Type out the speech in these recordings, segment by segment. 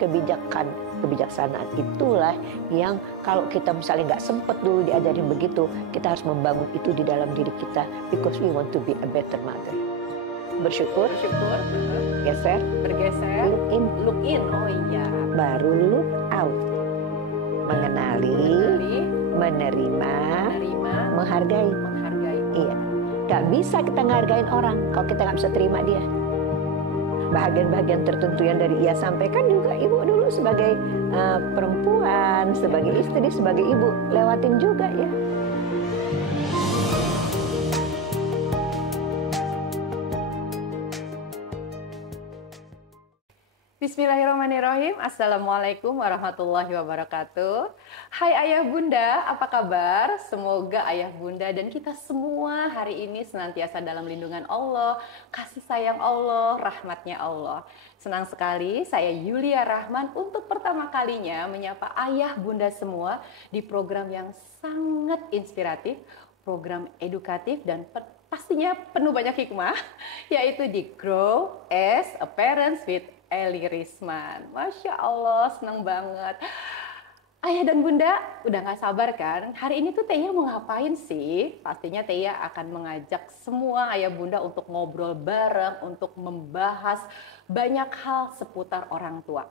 Kebijaksanaan itulah yang kalau kita misalnya nggak sempet dulu diajarin begitu, kita harus membangun itu di dalam diri kita, because we want to be a better mother. Bersyukur, geser, bergeser, look in, oh iya, baru look out. Mengenali, menerima, menghargai. Iya, nggak bisa kita menghargai orang kalau kita nggak bisa terima dia. Bahagian-bahagian tertentu yang dari ia sampaikan juga ibu dulu sebagai perempuan, sebagai istri, sebagai ibu lewatin juga ya. Bismillahirrahmanirrahim. Assalamualaikum warahmatullahi wabarakatuh. Hai ayah bunda, apa kabar? Semoga ayah bunda dan kita semua hari ini senantiasa dalam lindungan Allah, kasih sayang Allah, rahmatnya Allah. Senang sekali saya Yulia Rahman untuk pertama kalinya menyapa ayah bunda semua di program yang sangat inspiratif, program edukatif dan pastinya penuh banyak hikmah, yaitu di Grow as a Parents with Eli Risman. Masya Allah, senang banget. Ayah dan bunda, udah gak sabar kan? Hari ini tuh Tia mau ngapain sih? Pastinya Tia akan mengajak semua ayah bunda untuk ngobrol bareng, untuk membahas banyak hal seputar orang tua.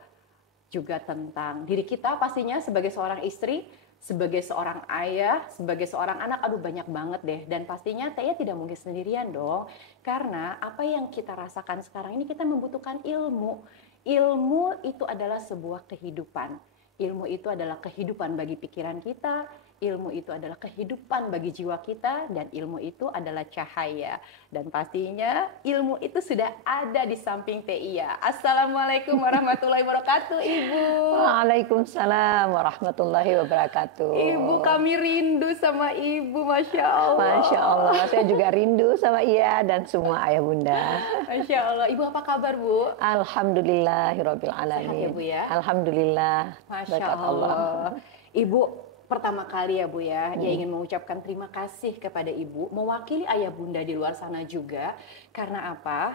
Juga tentang diri kita pastinya sebagai seorang istri, sebagai seorang ayah, sebagai seorang anak, aduh banyak banget deh. Dan pastinya Tia tidak mungkin sendirian dong. Karena apa yang kita rasakan sekarang ini kita membutuhkan ilmu. Ilmu itu adalah sebuah kehidupan. Ilmu itu adalah kehidupan bagi pikiran kita, ilmu itu adalah kehidupan bagi jiwa kita, dan ilmu itu adalah cahaya. Dan pastinya ilmu itu sudah ada di samping Tia. Assalamualaikum warahmatullahi wabarakatuh, Ibu. Waalaikumsalam warahmatullahi wabarakatuh. Ibu, kami rindu sama Ibu, Masya Allah. Masya Allah, saya juga rindu sama Ia dan semua ayah bunda. Masya Allah. Ibu apa kabar, Bu? Alhamdulillahirabbil alamin. Sehat ya, Bu ya? Alhamdulillah. Masya Allah. Ibu, pertama kali ya Bu ya, dia ingin mengucapkan terima kasih kepada Ibu, mewakili ayah bunda di luar sana juga. Karena apa?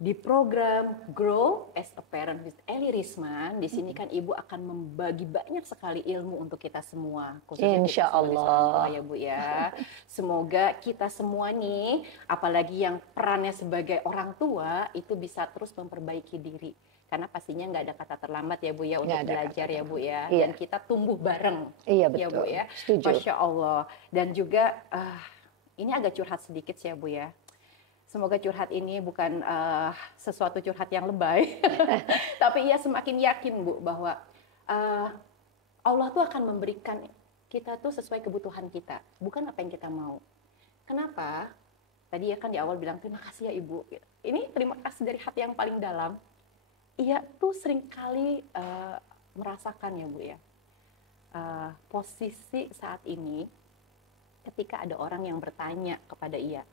Di program Grow as a Parent with Eli Risman, di sini kan Ibu akan membagi banyak sekali ilmu untuk kita semua. Insya Allah. Ya Bu ya. Semoga kita semua nih, apalagi yang perannya sebagai orang tua, itu bisa terus memperbaiki diri. Karena pastinya nggak ada kata terlambat ya Bu ya untuk belajar ya Bu ya. Iya. Dan kita tumbuh bareng. Iya Ya Bu betul. ya. Setuju. Masya Allah. Dan juga ini agak curhat sedikit sih ya Bu ya. Semoga curhat ini bukan sesuatu curhat yang lebay. Tapi ia semakin yakin Bu bahwa Allah tuh akan memberikan kita tuh sesuai kebutuhan kita. Bukan apa yang kita mau. Kenapa? Tadi ya kan di awal bilang terima kasih ya Ibu. Ini terima kasih dari hati yang paling dalam. Ia tuh seringkali merasakan ya Bu ya, posisi saat ini ketika ada orang yang bertanya kepada ia,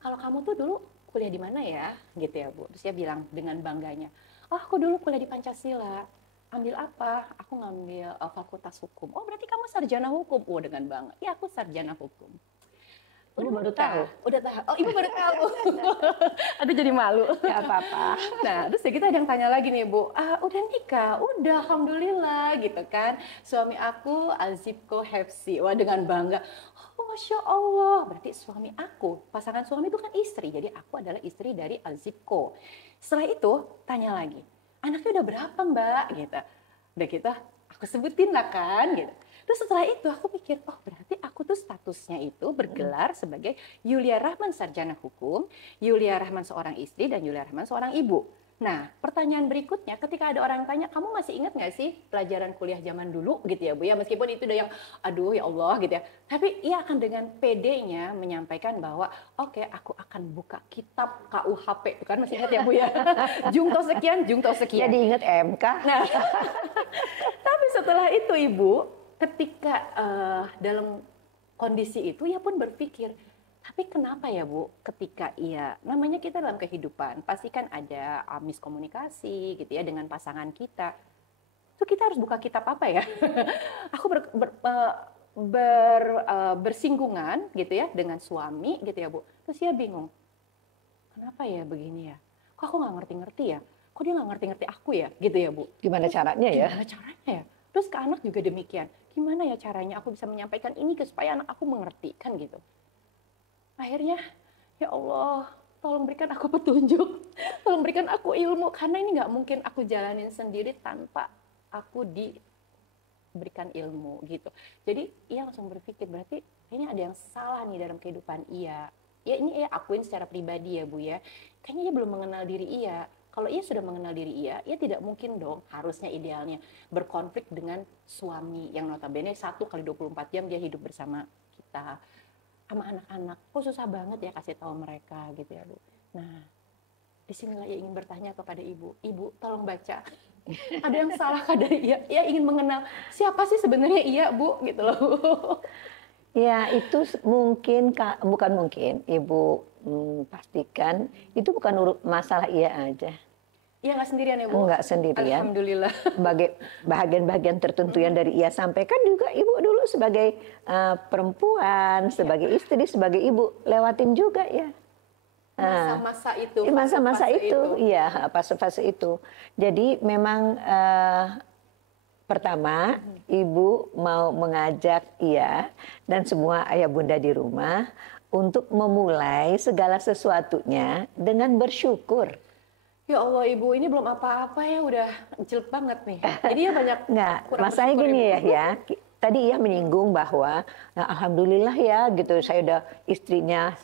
kalau kamu tuh dulu kuliah di mana ya, gitu ya Bu. Terus dia bilang dengan bangganya, oh aku dulu kuliah di Pancasila. Ambil apa? Aku ngambil Fakultas Hukum. Oh berarti kamu sarjana hukum? Oh dengan bangga, ya aku sarjana hukum. Ibu baru tahu. Udah tahu. Oh, Ibu baru tahu. Aduh jadi malu. Gak apa-apa. Nah, terus kita ada yang tanya lagi nih, Bu. Udah nikah? Udah, alhamdulillah gitu kan. Suami aku Alzipko Hefsi. Wah, dengan bangga. Oh, Masya Allah. Berarti suami aku, pasangan suami itu kan istri. Jadi aku adalah istri dari Alzipko. Setelah itu, tanya lagi. Anaknya udah berapa, Mbak? Gitu. Udah gitu, aku sebutin lah kan, gitu. Terus setelah itu aku pikir, oh berarti aku tuh statusnya itu bergelar sebagai Yulia Rahman Sarjana Hukum, Yulia Rahman seorang istri, dan Yulia Rahman seorang ibu. Nah, pertanyaan berikutnya ketika ada orang tanya, kamu masih ingat nggak sih pelajaran kuliah zaman dulu gitu ya Bu ya, meskipun itu udah yang aduh ya Allah gitu ya. Tapi ia akan dengan PD-nya menyampaikan bahwa oke, aku akan buka kitab KUHP, itu kan masih ingat ya Bu ya. Jungto sekian, jungto sekian. Jadi ingat MK. Nah, tapi setelah itu Ibu, ketika dalam kondisi itu ia pun berpikir, tapi kenapa ya Bu, ketika ia, namanya kita dalam kehidupan, pasti kan ada miskomunikasi gitu ya dengan pasangan kita. Itu kita harus buka kitab apa ya? Aku bersinggungan gitu ya dengan suami gitu ya Bu. Terus dia bingung, kenapa ya begini ya? Kok aku nggak ngerti-ngerti ya? kok dia nggak ngerti-ngerti aku ya, gitu ya Bu. Gimana caranya ya? Gimana caranya ya? Terus ke anak juga demikian. Gimana ya caranya aku bisa menyampaikan ini supaya anak aku mengerti, kan gitu. Akhirnya, ya Allah, tolong berikan aku petunjuk, tolong berikan aku ilmu, karena ini nggak mungkin aku jalanin sendiri tanpa aku diberikan ilmu gitu. Jadi ia langsung berpikir, berarti ini ada yang salah nih dalam kehidupan ia. Ya ini ia akuin secara pribadi ya Bu ya. Kayaknya ia belum mengenal diri ia. Kalau ia sudah mengenal diri ia tidak mungkin dong, harusnya idealnya berkonflik dengan suami yang notabene 1 kali 24 jam dia hidup bersama kita. Sama anak-anak, kok susah banget ya kasih tahu mereka gitu ya Bu. Nah, disinilah ia ingin bertanya kepada Ibu, Ibu tolong baca. Ada yang salah dari ia? Ia ingin mengenal siapa sih sebenarnya ia Bu, gitu loh Bu. Ya itu mungkin, bukan mungkin, Ibu pastikan itu bukan masalah ia aja. Iya nggak sendirian ya Bu? Nggak sendirian. Alhamdulillah. Bagian-bagian tertentu yang dari ia sampaikan juga Ibu dulu sebagai perempuan, sebagai istri, sebagai ibu lewatin juga ya. Masa-masa itu. Masa-masa itu, iya, fase-fase itu. Jadi memang pertama Ibu mau mengajak ia dan semua ayah bunda di rumah untuk memulai segala sesuatunya dengan bersyukur. Ya Allah Ibu, ini belum apa-apa ya udah jelek banget nih. Jadi ya banyak. Nggak, masalahnya gini ya. Tadi ia menyinggung bahwa, nah, alhamdulillah ya gitu, saya udah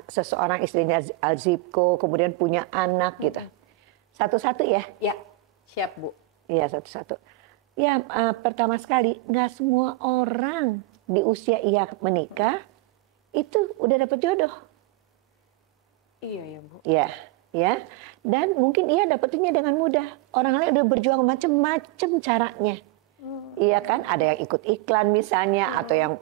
seseorang istrinya Al-Zipko, kemudian punya anak gitu. Satu-satu ya? Ya, siap Bu. Iya satu-satu. Ya pertama sekali, nggak semua orang di usia ia menikah itu udah dapet jodoh. Iya ya Bu. Ya, dan mungkin ia dapetinnya dengan mudah. Orang lain udah berjuang macam-macam caranya. Iya kan, ada yang ikut iklan misalnya, atau yang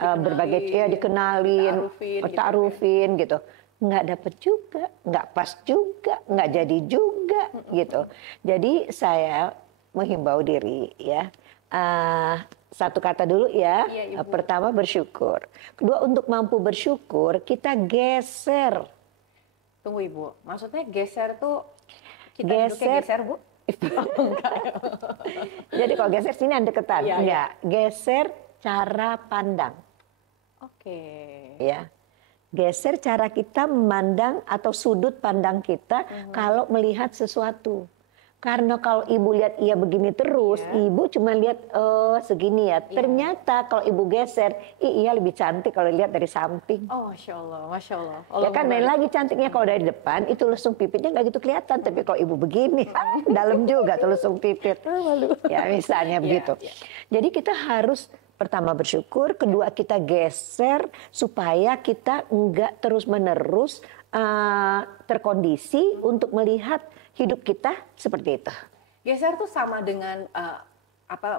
berbagai dikenalin, ta'arufin gitu. Nggak dapet juga, nggak pas juga, nggak jadi juga gitu. Jadi saya menghimbau diri ya. Satu kata dulu ya. Iya, Ibu. Pertama bersyukur. Kedua, untuk mampu bersyukur kita geser. Tunggu Ibu, maksudnya geser tuh kita geser Bu? Jadi kalau geser sini ada deketan, enggak. Geser cara pandang. Oke. Ya, geser cara kita memandang atau sudut pandang kita kalau melihat sesuatu. Karena kalau Ibu lihat ia begini terus, Ibu cuma lihat segini ya. Ternyata kalau Ibu geser, ia lebih cantik kalau lihat dari samping. Oh, Masya Allah, Masya Allah. Ya kan, lain lagi cantiknya kalau dari depan, itu lesung pipitnya nggak gitu kelihatan. Tapi kalau Ibu begini, dalam juga tuh lesung pipit. Ya misalnya begitu. Jadi kita harus pertama bersyukur, kedua kita geser supaya kita nggak terus-menerus terkondisi untuk melihat hidup kita seperti itu. Geser tuh sama dengan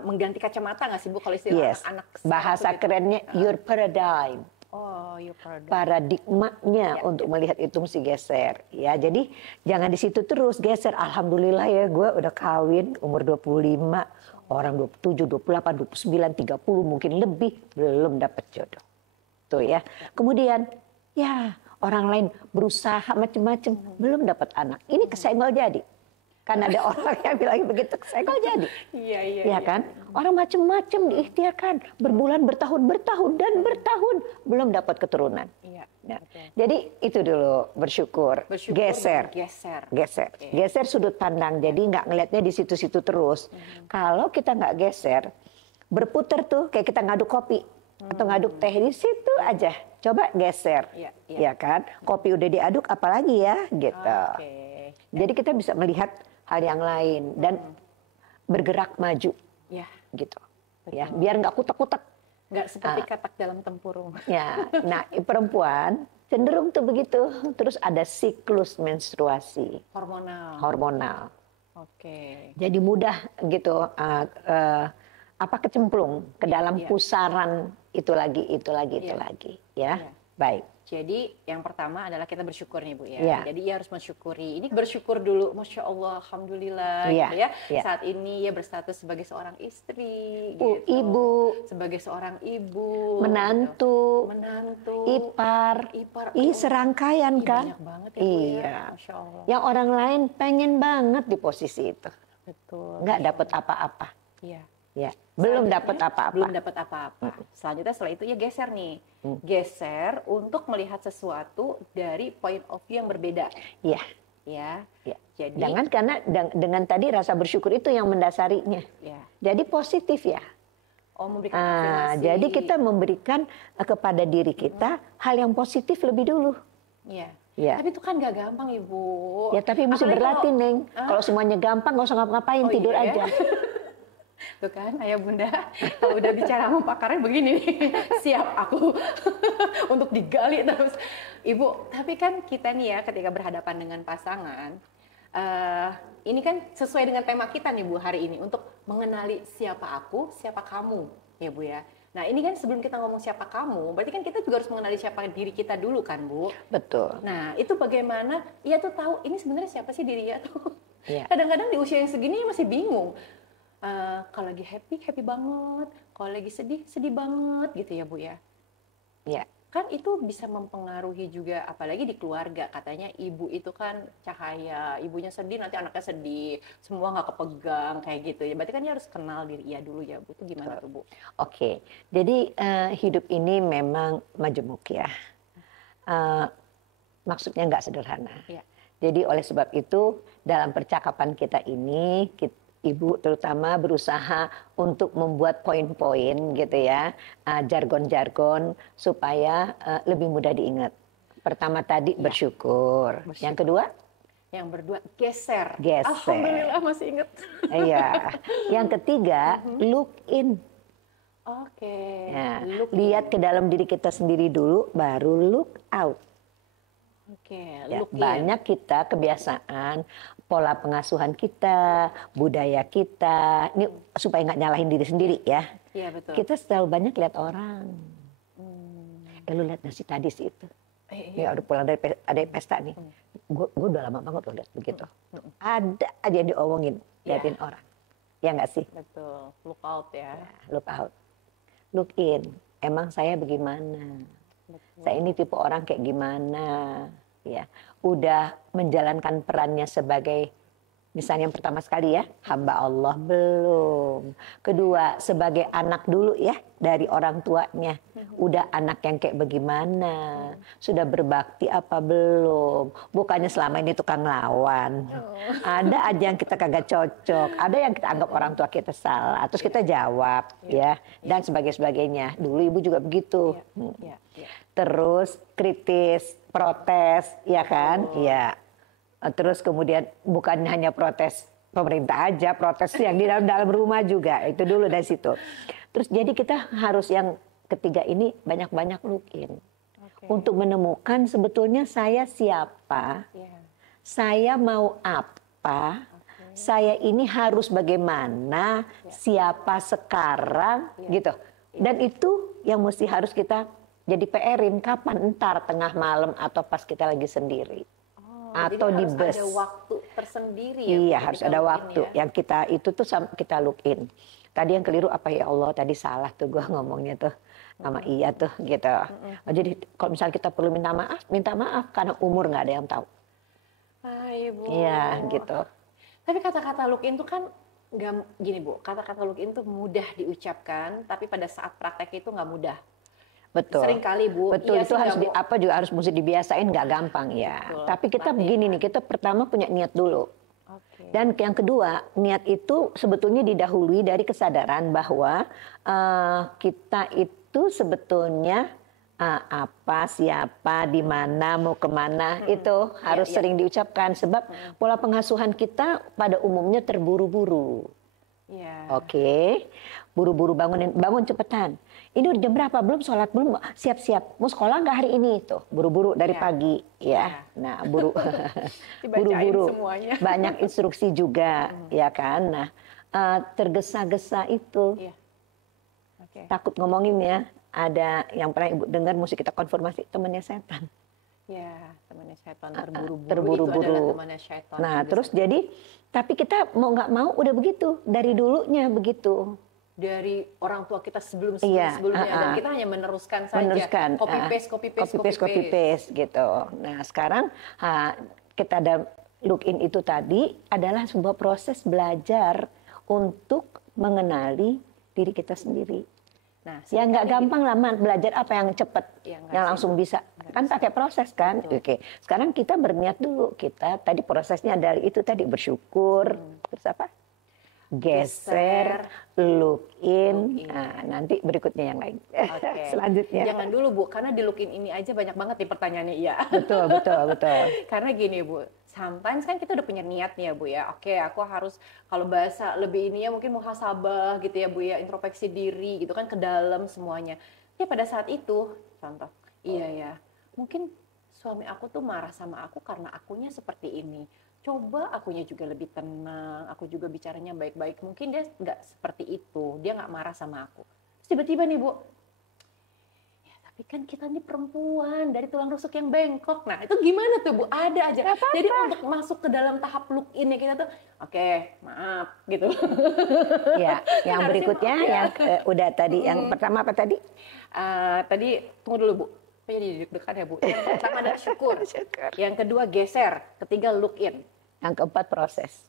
mengganti kacamata nggak sih Bu kalau istilah anak-anak? Bahasa kerennya your paradigm. Oh, your paradigm. Paradigmanya untuk melihat itu mesti geser. Ya, jadi jangan di situ terus geser. Alhamdulillah ya, gue udah kawin umur 25, orang 27, 28, 29, 30 mungkin lebih belum dapat jodoh. Tuh ya. Kemudian ya orang lain berusaha macam-macam belum dapat anak. Ini kesenggol jadi. Kan ada orang yang bilang begitu, kesenggol jadi. Iya kan? Orang macam-macam diikhtiarkan berbulan, bertahun dan bertahun belum dapat keturunan. Iya. Nah, jadi itu dulu bersyukur. Geser. Geser sudut pandang. Jadi nggak ngelihatnya di situ-situ terus. Kalau kita nggak geser, berputar tuh kayak kita ngaduk kopi atau ngaduk teh di situ aja. Coba geser, ya kan? Kopi udah diaduk, apalagi ya, gitu. Jadi kita bisa melihat hal yang lain dan bergerak maju, gitu. Betul. Ya, biar nggak kutek-kutek. Nggak seperti katak dalam tempurung. Ya, nah perempuan cenderung tuh begitu. Terus ada siklus menstruasi. Hormonal. Oke. Jadi mudah gitu. Kecemplung ke dalam pusaran itu lagi ya. Baik. Jadi yang pertama adalah kita bersyukur nih Bu ya. Iya. Jadi ia harus mensyukuri. Ini bersyukur dulu, Masya Allah, Alhamdulillah Iya, gitu ya. iya. Saat ini ia berstatus sebagai seorang istri, gitu. Ibu, Sebagai seorang ibu, menantu, gitu. Menantu, ipar. ipar. Ih, serangkaian Ih, kan? banyak banget ya Bu ya. Iya. Masya Allah. Yang orang lain pengen banget di posisi itu. Betul. Nggak Masya dapat Allah. apa-apa. Iya. Ya, belum Selanjutnya, dapat apa-apa. Belum dapat apa-apa. Selanjutnya setelah itu ya geser nih. Geser untuk melihat sesuatu dari point of view yang berbeda. Iya. Ya. Ya. Jadi Karena dengan tadi rasa bersyukur itu yang mendasarinya. ya. Jadi positif ya. Oh, memberikan afirmasi. Jadi kita memberikan kepada diri kita hal yang positif lebih dulu. Iya. Ya. Tapi itu kan gak gampang, Ibu. Ya tapi mesti Apalagi berlatih, kalau- Neng. Kalau semuanya gampang, nggak usah ngapa-ngapain, Oh, tidur iya, aja. ya? Tuh kan, ayah bunda, kalau udah bicara sama pakarnya begini nih, siap aku untuk digali terus. Ibu, tapi kan kita nih ya ketika berhadapan dengan pasangan, ini kan sesuai dengan tema kita nih Bu hari ini, untuk mengenali siapa aku, siapa kamu, ya Bu ya. Nah ini kan sebelum kita ngomong siapa kamu, berarti kan kita juga harus mengenali siapa diri kita dulu kan Bu. Betul. Nah itu bagaimana, ia tuh tahu ini sebenarnya siapa sih diri ia tuh. Iya. Kadang-kadang di usia yang segini masih bingung. Kalau lagi happy, happy banget. Kalau lagi sedih, sedih banget gitu ya Bu ya. Ya. Kan itu bisa mempengaruhi juga, apalagi di keluarga. Katanya ibu itu kan cahaya, ibunya sedih nanti anaknya sedih. Semua nggak kepegang kayak gitu ya. Berarti kan dia harus kenal diri ia dulu ya Bu. Itu gimana tuh Bu? Oke. Jadi hidup ini memang majemuk ya. Maksudnya nggak sederhana. Ya. Jadi oleh sebab itu dalam percakapan kita ini, Ibu terutama berusaha untuk membuat poin-poin gitu ya, jargon-jargon supaya lebih mudah diingat. Pertama tadi bersyukur. Yang kedua? Yang berdua geser. Geser. Alhamdulillah masih inget. Iya. Yang ketiga, look in. Oke. Nah, Look. lihat ke dalam diri kita sendiri dulu, baru look out. Oke, Ya, look in. banyak kita kebiasaan, pola pengasuhan kita, budaya kita, ini supaya nggak nyalahin diri sendiri ya. Iya betul. Kita selalu banyak lihat orang. Lu lihat nasi tadi sih itu. Ya udah pulang dari ada pesta nih. Gue udah lama banget lo lihat begitu. Ada aja yang diomongin, liatin orang. Ya nggak sih? Betul, look out ya. Look out, look in. Emang saya bagaimana? Saya ini tipe orang kayak gimana? Ya, udah menjalankan perannya sebagai, misalnya yang pertama sekali ya, hamba Allah belum. Kedua, sebagai anak dulu ya, dari orang tuanya. Udah anak yang kayak bagaimana? Sudah berbakti apa belum? Bukannya selama ini tukang lawan. Ada aja yang kita kagak cocok. Ada yang kita anggap orang tua kita salah. Terus kita jawab ya. Dan sebagainya. Dulu ibu juga begitu. Iya, iya. Terus kritis, protes, ya kan? Iya. Terus kemudian bukan hanya protes pemerintah aja, protes yang di dalam rumah juga. Itu dulu dari situ. Terus jadi kita harus yang ketiga ini banyak-banyak look in. Oke. Untuk menemukan sebetulnya saya siapa, Iya. saya mau apa, saya ini harus bagaimana, siapa sekarang, gitu. Dan itu yang mesti harus kita jadi PR-in kapan, entar tengah malam atau pas kita lagi sendiri. Atau Jadi di harus bus. ada waktu tersendiri ya. Iya, Bu, harus kita ada look in waktu. ya. Yang kita itu tuh kita look in. Tadi yang keliru apa ya Allah, tadi salah tuh gua ngomongnya tuh sama iya tuh gitu. Jadi kalau misalnya kita perlu minta maaf karena umur nggak ada yang tahu. Ibu. Iya, gitu. Tapi kata-kata look in tuh kan nggak gini Bu, kata-kata look in tuh mudah diucapkan, tapi pada saat praktek itu nggak mudah. Betul. Sering kali Bu. Betul, iya itu sih harus nggak juga harus mesti dibiasain, nggak gampang ya. Betul, Tapi kita latihan. begini nih, kita pertama punya niat dulu. Oke. Dan yang kedua, niat itu sebetulnya didahului dari kesadaran bahwa kita itu sebetulnya apa, siapa, di mana, mau kemana, itu harus sering diucapkan. Sebab pola pengasuhan kita pada umumnya terburu-buru. Iya. Oke, buru-buru bangun cepetan. Ini udah jam berapa? Belum sholat, belum siap-siap. Mau sekolah nggak hari ini? Tuh, buru-buru dari Ya. pagi, ya. Nah, Dibacain semuanya. banyak instruksi juga, ya kan. Nah, tergesa-gesa itu, Iya. Oke. takut ngomongin ya. ada yang pernah Ibu dengar musik kita konfirmasi temannya setan. Ya, temannya setan terburu-buru. Terburu-buru. Itu adalah temannya setan. Nah, terus jadi tapi kita mau nggak mau udah begitu dari dulunya begitu. Dari orang tua kita sebelumnya dan kita hanya meneruskan saja. Copy paste gitu. Nah, sekarang kita ada look in itu tadi adalah sebuah proses belajar untuk mengenali diri kita sendiri. Nah, ya nggak gampang lah belajar apa yang cepat, yang langsung bisa. Kan pakai proses kan. Oke. Sekarang kita berniat dulu. Kita tadi prosesnya dari itu tadi bersyukur, terus apa? Geser, look in. Nah, nanti berikutnya yang lain. Selanjutnya. Jangan dulu Bu, karena di look in ini aja banyak banget nih pertanyaannya. Iya. Betul. Karena gini Bu, sometimes kan kita udah punya niat nih ya Bu ya. Oke, aku harus kalau bahasa lebih ini ya mungkin muhasabah gitu ya Bu ya, introspeksi diri gitu kan ke dalam semuanya. Ya pada saat itu, contoh, iya ya, mungkin suami aku tuh marah sama aku karena akunya seperti ini. Coba akunya juga lebih tenang, aku juga bicaranya baik-baik. Mungkin dia nggak seperti itu, dia nggak marah sama aku. Terus tiba-tiba nih Bu, ya tapi kan kita nih perempuan dari tulang rusuk yang bengkok. Nah itu gimana tuh Bu? Ada aja. Jadi untuk masuk ke dalam tahap look in-nya kita tuh, oke, maaf gitu. Ya, yang berikutnya yang udah tadi, yang pertama apa tadi? Tadi tunggu dulu Bu. Jadi deg-degan ya Bu. Yang pertama adalah syukur. Yang kedua geser. Ketiga look in. Yang keempat proses.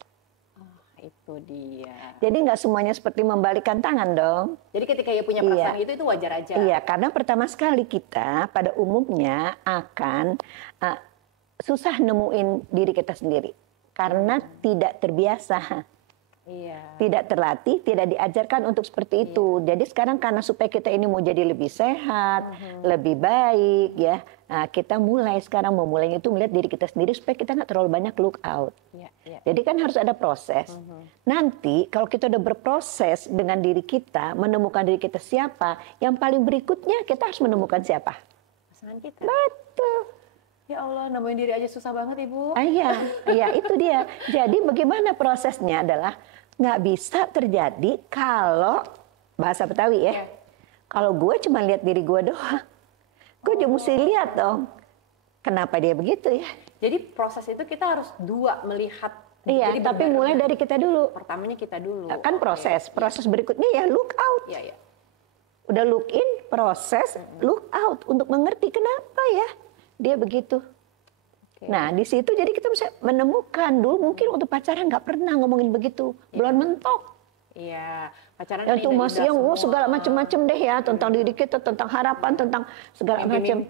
Itu dia. Jadi nggak semuanya seperti membalikkan tangan dong. Jadi ketika dia punya perasaan itu wajar aja. Iya, karena pertama sekali kita pada umumnya akan susah nemuin diri kita sendiri. Karena tidak terbiasa. Iya. Tidak terlatih, tidak diajarkan untuk seperti itu. Jadi sekarang karena supaya kita ini mau jadi lebih sehat, lebih baik ya, kita mulai sekarang memulainya itu melihat diri kita sendiri supaya kita nggak terlalu banyak look out. Jadi kan harus ada proses. Nanti kalau kita udah berproses dengan diri kita, menemukan diri kita siapa, yang paling berikutnya kita harus menemukan siapa? Pasangan kita. Betul. Ya Allah, nemuin diri aja susah banget Ibu. Iya itu dia. Jadi bagaimana prosesnya adalah nggak bisa terjadi kalau bahasa Betawi ya. Kalau gue cuma lihat diri gue doang, gue juga mesti lihat dong. Kenapa dia begitu ya? Jadi proses itu kita harus dua melihat. Iya, jadi tapi mulai dari kita dulu. Pertamanya kita dulu. Kan proses berikutnya ya look out. Iya. Udah look in, proses, look out untuk mengerti kenapa ya dia begitu. Nah di situ jadi kita bisa menemukan dulu mungkin untuk pacaran nggak pernah ngomongin begitu, belum mentok. Iya, pacaran itu masih yang segala macam-macam deh ya tentang diri kita, tentang harapan, tentang segala macam.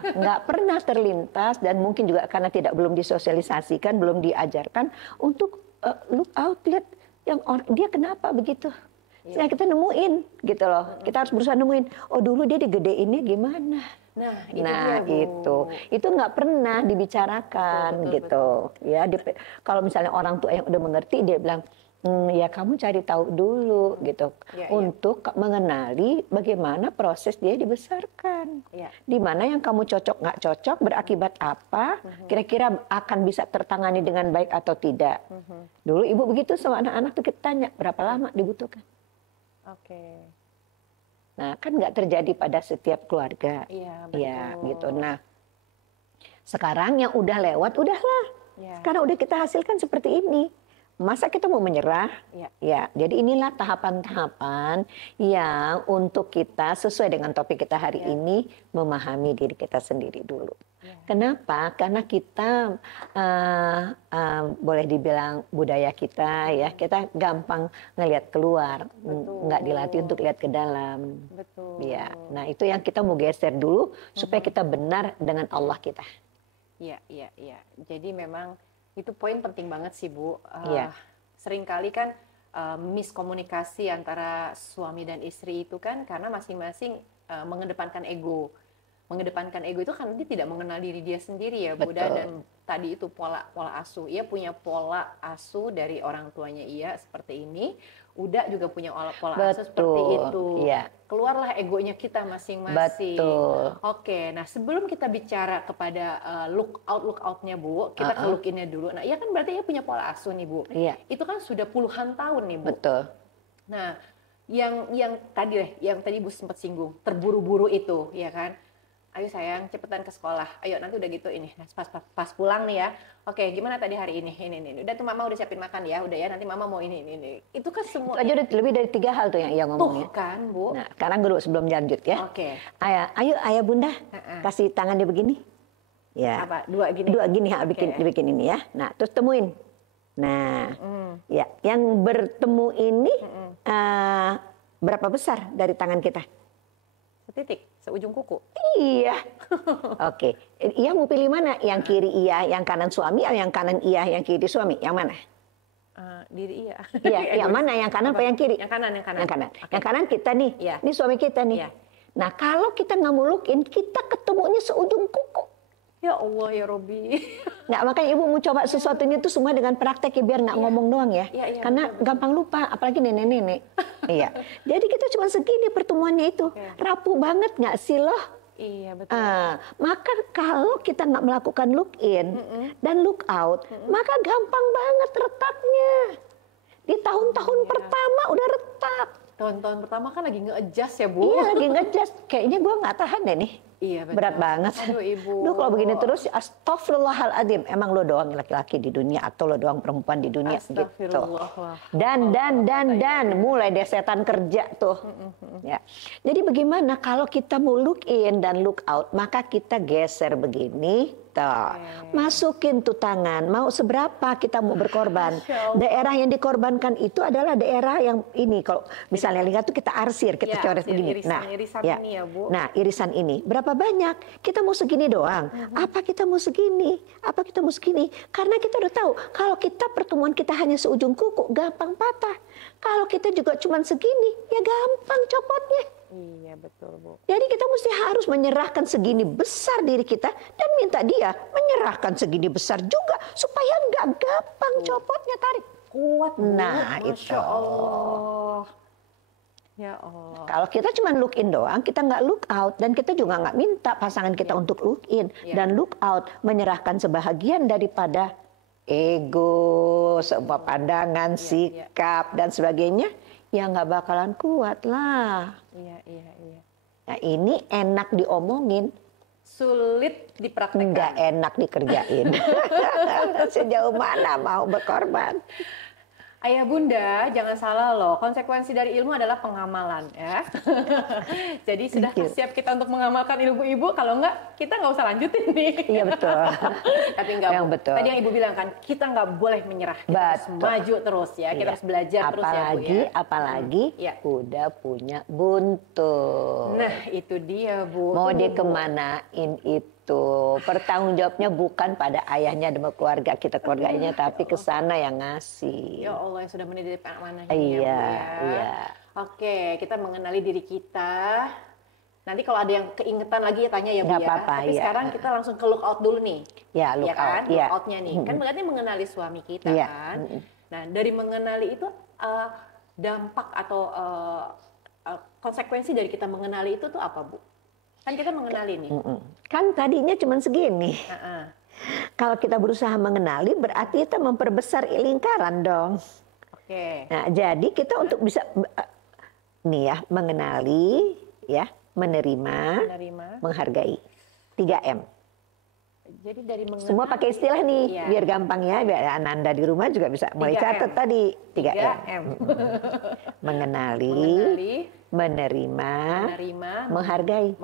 Nggak pernah terlintas dan mungkin juga karena belum disosialisasikan, belum diajarkan untuk look out, lihat yang dia kenapa begitu. Nah kita nemuin gitu loh, kita harus berusaha nemuin. Oh dulu dia digedeinnya gimana? Nah itu nggak pernah dibicarakan gitu. Ya kalau misalnya orang tua yang udah mengerti dia bilang, ya kamu cari tahu dulu gitu untuk mengenali bagaimana proses dia dibesarkan. Di mana yang kamu cocok nggak cocok berakibat apa? Kira-kira akan bisa tertangani dengan baik atau tidak? Dulu ibu begitu sama anak-anak tuh kita tanya berapa lama dibutuhkan. Nah kan nggak terjadi pada setiap keluarga. Iya gitu. Nah sekarang yang udah lewat udahlah. Sekarang udah kita hasilkan seperti ini. Masa kita mau menyerah? Ya, jadi inilah tahapan-tahapan yang untuk kita sesuai dengan topik kita hari ini memahami diri kita sendiri dulu. Kenapa? Karena kita boleh dibilang budaya kita ya, kita gampang ngelihat keluar, nggak dilatih untuk lihat ke dalam. Ya, nah itu yang kita mau geser dulu supaya kita benar dengan Allah kita. Iya. Jadi memang itu poin penting banget sih Bu. Seringkali kan miskomunikasi antara suami dan istri itu kan karena masing-masing mengedepankan ego. Mengedepankan ego itu karena dia tidak mengenal diri dia sendiri ya Bu. Dan tadi itu pola asuh. Ia punya pola asuh dari orang tuanya ia seperti ini. Uda juga punya pola asuh seperti itu. Keluarlah egonya kita masing-masing. Oke, nah sebelum kita bicara kepada look outnya Bu, kita ke look innya dulu. Nah, iya kan berarti ia punya pola asuh nih Bu. Itu kan sudah puluhan tahun nih Bu. Betul. Nah, yang tadi deh, yang tadi Bu sempat singgung, terburu-buru itu, ya kan? Ayo sayang, cepetan ke sekolah. Ayo nanti udah gitu ini, pas pulang nih ya. Oke, gimana tadi hari ini? Ini. Udah tuh mama udah siapin makan ya. Udah ya, nanti mama mau ini. Itu kan semua. Itu aja udah lebih dari 3 hal tuh yang ia ngomongnya. Tuh kan, Bu. Nah, sekarang dulu sebelum lanjut ya. Oke. Ayo ayah bunda, kasih tangan dia begini. Ya. Apa? Dua gini. Dua gini, bikin ini ya. Nah, terus temuin. Nah, ya, yang bertemu ini berapa besar dari tangan kita? Setitik, seujung kuku. Iya. Oke. Iya mau pilih mana? Yang kiri iya, yang kanan suami, atau yang kanan iya, yang kiri suami? Yang mana? Diri iya. Iya, yang mana? Yang kanan apa yang kiri? Yang kanan. Yang kanan. Okay. Yang kanan kita nih. Iya. Ini suami kita nih. Iya. Nah, kalau kita ngamulukin, kita ketemunya seujung kuku. Ya Allah ya Robi. Nggak, makanya ibu mau coba sesuatunya itu semua dengan praktek ya, biar nggak ngomong doang ya. Iya, Karena betul. gampang lupa, apalagi nenek-nenek. Iya. Jadi kita cuma segini pertemuannya itu. Rapuh banget nggak sih loh? Iya betul. Maka kalau kita nggak melakukan look in dan look out, maka gampang banget retaknya. Di tahun-tahun pertama udah retak. Tahun-tahun pertama kan lagi nge-adjust ya Bu. Iya, lagi nge-adjust. Kayaknya gue nggak tahan deh nih. Iya betul. Berat banget. Aduh Ibu. Duh, kalau begini terus, astagfirullahaladzim. Emang lo doang laki-laki di dunia atau lo doang perempuan di dunia gitu. Dan mulai deh setan kerja tuh. Ya. Jadi bagaimana kalau kita mau look in dan look out, maka kita geser begini. Tuh. Masukin tuh tangan, mau seberapa kita mau berkorban. Daerah yang dikorbankan itu adalah daerah yang ini, kalau misalnya lihat tuh kita arsir, kita coret begini. Irisan ini ya Bu. Nah, irisan ini berapa banyak? Kita mau segini doang. Apa kita mau segini? Apa kita mau segini? Karena kita udah tahu kalau kita pertemuan kita hanya seujung kuku, gampang patah. Kalau kita juga cuma segini, ya gampang copotnya. Iya betul Bu. Jadi kita mesti harus menyerahkan segini besar diri kita dan minta dia menyerahkan segini besar juga supaya nggak gampang copotnya, tarik. Kuat Bu. Nah, Masya itu. Allah. Ya Allah. Kalau kita cuma look in doang, kita nggak look out, dan kita juga nggak minta pasangan kita untuk look in dan look out, menyerahkan sebahagian daripada ego, semua pandangan, sikap dan sebagainya, ya nggak bakalan kuat lah. Iya. Nah, ini enak diomongin, Sulit dipraktekkan. nggak enak dikerjain. Sejauh mana mau berkorban? Ayah bunda, jangan salah loh, konsekuensi dari ilmu adalah pengamalan ya. Jadi sudah siap kita untuk mengamalkan ilmu ibu, kalau enggak kita nggak usah lanjutin nih. Iya betul. Tapi enggak, yang betul. Tadi yang ibu bilang kan, kita nggak boleh menyerah, kita harus maju terus ya, kita harus belajar terus ya Bu ya. Apalagi udah punya buntu. Nah itu dia Bu. Mau dikemanain itu? Pertanggung jawabnya bukan pada ayahnya dan keluarga kita, keluarganya, tapi ke sana yang ngasih. Ya Allah yang sudah menitipkan amanahnya Iya, ya Bu ya. iya. Oke, kita mengenali diri kita. Nanti kalau ada yang keingetan lagi ya tanya ya Bu Nggak ya. apa-apa, Tapi iya. sekarang kita langsung ke look out dulu nih. Ya, look Ya kan? out. Iya. Look outnya nih. Kan berarti mengenali suami kita Iya. kan. Nah dari mengenali itu dampak atau konsekuensi dari kita mengenali itu tuh apa Bu? Kan kita mengenali nih. Kan tadinya cuma segini. Kalau kita berusaha mengenali, berarti kita memperbesar lingkaran dong. Oke. Nah, jadi kita untuk bisa nih ya, mengenali, ya, menerima, menghargai. 3M. Jadi dari mengenali. Semua pakai istilah nih, biar gampang ya. Biar Ananda di rumah juga bisa mulai catat tadi. 3M. Mengenali, menerima, menghargai.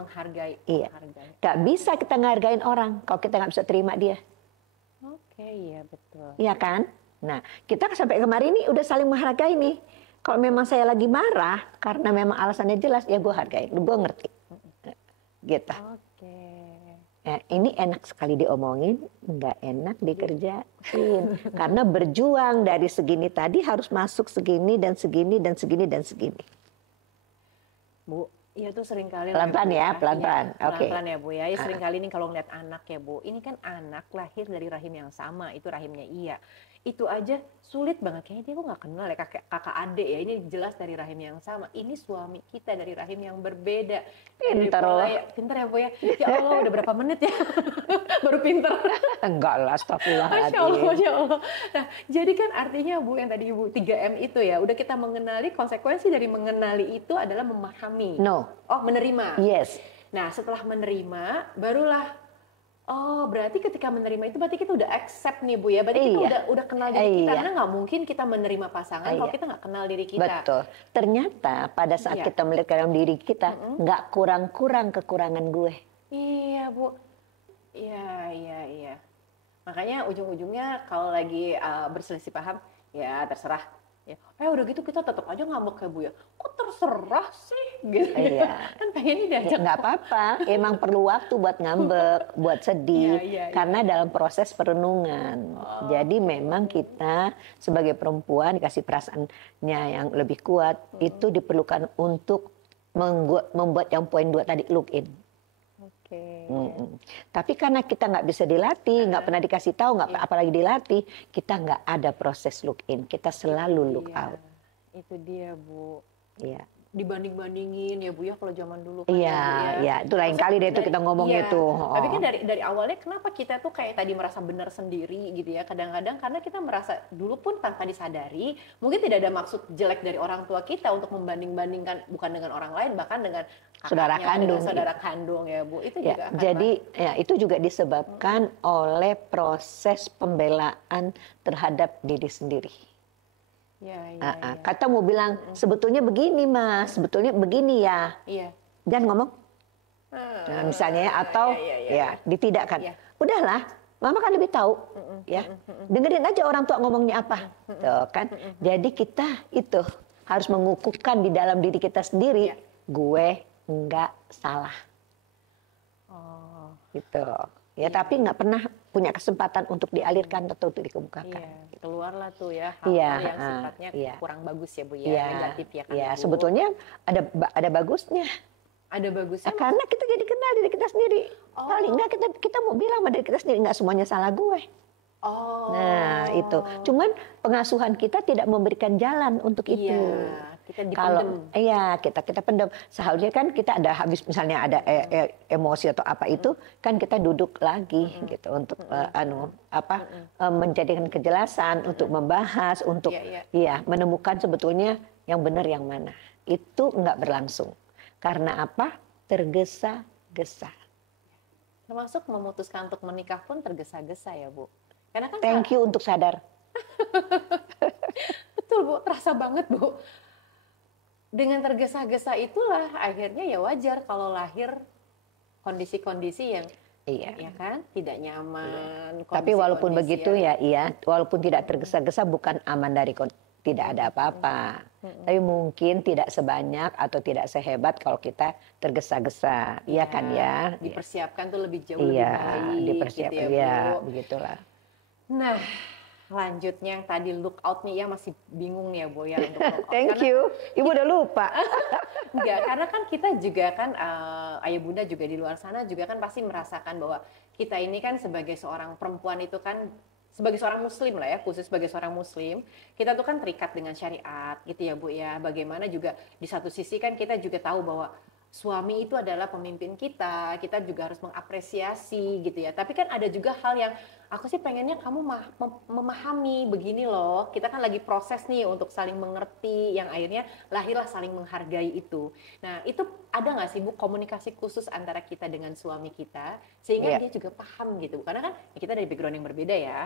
Iya. Gak bisa kita ngehargain orang kalau kita nggak bisa terima dia. Oke, iya betul. Iya kan? Nah, kita sampai kemarin ini udah saling menghargai nih. Kalau memang saya lagi marah karena memang alasannya jelas, ya gue hargai, gue ngerti. Gitu. Oke. Ya, ini enak sekali diomongin, nggak enak dikerjain. Karena berjuang dari segini tadi harus masuk segini dan segini dan segini dan segini. Bu, iya tuh seringkali pelan-pelan ya, pelan-pelan. Oke. Pelan-pelan ya Bu ya. Ya seringkali nih kalau ngeliat anak ya Bu, ini kan anak lahir dari rahim yang sama, itu rahimnya Iya. itu aja sulit banget. Kayaknya dia kok nggak kenal ya kakak adik ya. Ini jelas dari rahim yang sama. Ini suami kita dari rahim yang berbeda. Pinter loh. Ya, pinter ya Bu ya. Ya Allah udah berapa menit ya baru pinter. Enggak lah, Masya Allah, astagfirullahaladzim. Masya Allah. Nah, jadi kan artinya Bu yang tadi Ibu 3M itu ya, udah kita mengenali konsekuensi dari mengenali itu adalah memahami. No. Oh, menerima. Yes. Nah, setelah menerima, barulah oh, berarti ketika menerima itu berarti kita udah accept nih Bu ya. Berarti kita udah kenal diri kita. Karena nggak mungkin kita menerima pasangan kalau kita nggak kenal diri kita. Betul. Ternyata pada saat kita melihat dalam diri kita, nggak kurang-kurang kekurangan gue. Iya Bu. Iya. Makanya ujung-ujungnya kalau lagi berselisih paham, ya terserah. Ya, udah gitu kita tetap aja ngambek ya Bu ya. Kok terserah sih? Gitu. Iya. Kan pengennya diajak. Nggak apa-apa, emang perlu waktu buat ngambek, buat sedih. Karena dalam proses perenungan. Jadi memang kita sebagai perempuan dikasih perasaannya yang lebih kuat, itu diperlukan untuk membuat yang poin 2 tadi, look in. Tapi karena kita nggak bisa dilatih, nggak pernah dikasih tahu, nggak apalagi dilatih, kita nggak ada proses look in, kita selalu look out. Itu dia Bu. Iya. Dibanding-bandingin ya Bu ya kalau zaman dulu kan. Iya, itu lain kali deh itu kita ngomong itu. Tapi kan dari awalnya kenapa kita tuh kayak tadi merasa benar sendiri gitu ya. Kadang-kadang karena kita merasa dulu pun tanpa disadari, mungkin tidak ada maksud jelek dari orang tua kita untuk membanding-bandingkan bukan dengan orang lain, bahkan dengan saudara kandung. Saudara kandung ya Bu. Itu juga akan jadi itu juga disebabkan oleh proses pembelaan terhadap diri sendiri. Kata mau bilang sebetulnya begini Mas, sebetulnya begini ya. Jangan ngomong. Nah, misalnya atau ditidakkan. Udahlah, Mama kan lebih tahu, ya. Dengerin aja orang tua ngomongnya apa, tuh kan. Jadi kita itu harus mengukuhkan di dalam diri kita sendiri, gue nggak salah. Gitu. Ya, tapi nggak pernah punya kesempatan untuk dialirkan atau untuk dikemukakan. Keluarlah tuh ya hal-hal yang sifatnya kurang bagus ya Bu ya, negatif ya kan. Iya, sebetulnya ada bagusnya. Ada bagusnya. Karena kita jadi kenal diri kita sendiri. Paling nggak kita mau bilang sama diri kita sendiri, nggak semuanya salah gue. Nah itu. Cuman pengasuhan kita tidak memberikan jalan untuk itu. Kita dipendam. Kita pendam. Seharusnya kan kita ada habis misalnya ada emosi atau apa itu kan kita duduk lagi gitu untuk menjadikan kejelasan, untuk membahas, untuk menemukan sebetulnya yang benar yang mana. Itu nggak berlangsung. Karena apa? Tergesa-gesa. Termasuk memutuskan untuk menikah pun tergesa-gesa ya Bu. Karena kan thank you untuk sadar. Betul Bu, terasa banget Bu. Dengan tergesa-gesa itulah akhirnya ya wajar kalau lahir kondisi-kondisi yang ya kan tidak nyaman. Tapi walaupun begitu walaupun tidak tergesa-gesa bukan aman dari tidak ada apa-apa. Tapi mungkin tidak sebanyak atau tidak sehebat kalau kita tergesa-gesa, iya kan ya? Dipersiapkan tuh lebih jauh lebih baik. Dipersiapkan gitu ya, Bu. Begitulah. Nah, lanjutnya yang tadi look out nih ya masih bingung nih ya Bu ya untuk look out. Thank you, Ibu udah lupa. Enggak, karena kan kita juga kan ayah bunda juga di luar sana juga kan pasti merasakan bahwa kita ini kan sebagai seorang perempuan itu kan sebagai seorang muslim lah ya, khusus sebagai seorang muslim, kita tuh kan terikat dengan syariat gitu ya Bu ya. Bagaimana juga di satu sisi kan kita juga tahu bahwa suami itu adalah pemimpin kita juga harus mengapresiasi gitu ya. Tapi kan ada juga hal yang aku sih pengennya kamu memahami begini loh. Kita kan lagi proses nih untuk saling mengerti, yang akhirnya lahirlah saling menghargai itu. Nah itu ada nggak sih Bu komunikasi khusus antara kita dengan suami kita sehingga dia juga paham gitu? Karena kan kita dari background yang berbeda ya.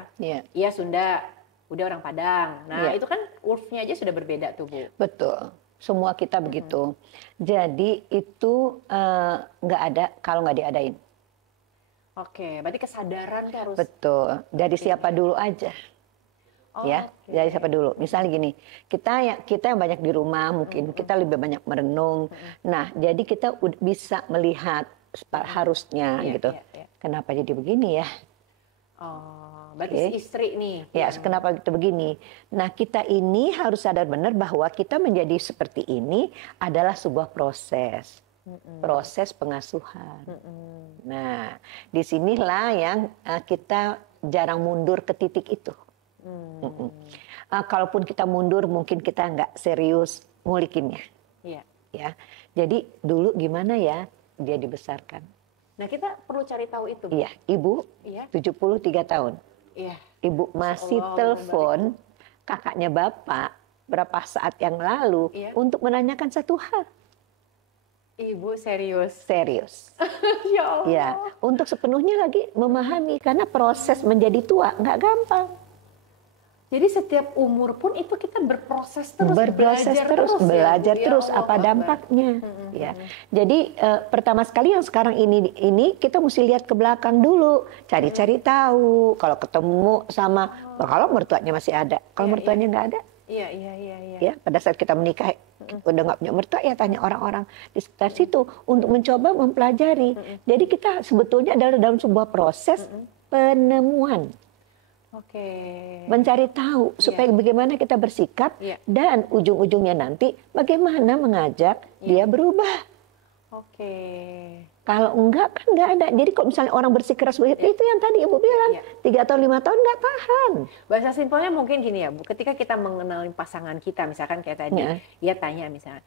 Iya Sunda, udah orang Padang. Nah itu kan urfnya aja sudah berbeda tuh Bu. Betul. Semua kita begitu. Jadi itu nggak ada kalau nggak diadain. Oke, berarti kesadaran tuh harus. Betul. Dari siapa dulu aja. Dari siapa dulu. Misalnya gini, kita yang banyak di rumah mungkin kita lebih banyak merenung. Nah, jadi kita bisa melihat harusnya gitu. Kenapa jadi begini ya? Berarti istri nih. Kenapa itu begini? Nah, kita ini harus sadar benar bahwa kita menjadi seperti ini adalah sebuah proses. Proses pengasuhan. Nah, disinilah yang kita jarang mundur ke titik itu. Kalaupun kita mundur, mungkin kita nggak serius ngulikinnya. Iya. Ya, jadi dulu gimana ya dia dibesarkan? Nah, kita perlu cari tahu itu. Bu. Iya, ibu 73 tahun. Iya. Ibu masih telepon kakaknya bapak berapa saat yang lalu untuk menanyakan satu hal. Ibu serius. Serius. Ya Allah. Ya, untuk sepenuhnya lagi memahami karena proses menjadi tua nggak gampang. Jadi setiap umur pun itu kita berproses terus, belajar terus apa dampaknya. Ya. Jadi pertama sekali yang sekarang ini kita mesti lihat ke belakang dulu, cari-cari tahu. Kalau ketemu sama, kalau mertuanya masih ada, kalau mertuanya nggak ada, ya pada saat kita menikah udah nggak punya mertua, ya tanya orang-orang di sekitar situ untuk mencoba mempelajari. Jadi kita sebetulnya adalah dalam sebuah proses penemuan. Mencari tahu supaya bagaimana kita bersikap dan ujung-ujungnya nanti bagaimana mengajak dia berubah. Kalau enggak kan nggak ada. Jadi kalau misalnya orang bersikeras begitu itu yang tadi Ibu bilang 3 atau 5 tahun nggak tahan. Bahasa simpelnya mungkin gini ya Bu, ketika kita mengenali pasangan kita misalkan kayak tadi, dia tanya misalnya,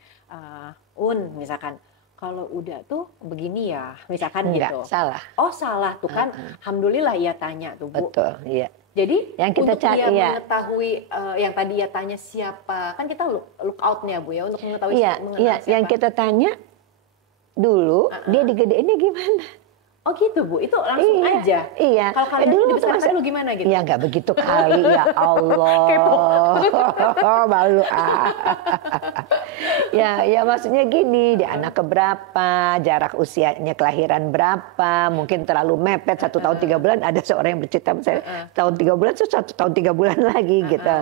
misalkan kalau udah tuh begini ya, misalkan enggak, gitu. Salah. Oh salah tuh kan, alhamdulillah ia tanya tuh Bu. Betul, iya. Jadi yang kita untuk dia mengetahui yang tadi ia tanya siapa, kan kita look out-nya Bu ya untuk mengetahui siapa. Yang kita tanya dulu dia digedeinnya gimana? Oh gitu Bu, itu langsung aja. Iya. Kalau kalian dulu dibesarkan dulu gimana gitu? Ya nggak begitu kali ya Allah. Malu ya maksudnya gini, dia anak keberapa, jarak usianya kelahiran berapa, mungkin terlalu mepet 1 tahun 3 bulan. Ada seorang yang bercerita saya tahun 3 bulan, 1 tahun 3 bulan lagi gitu.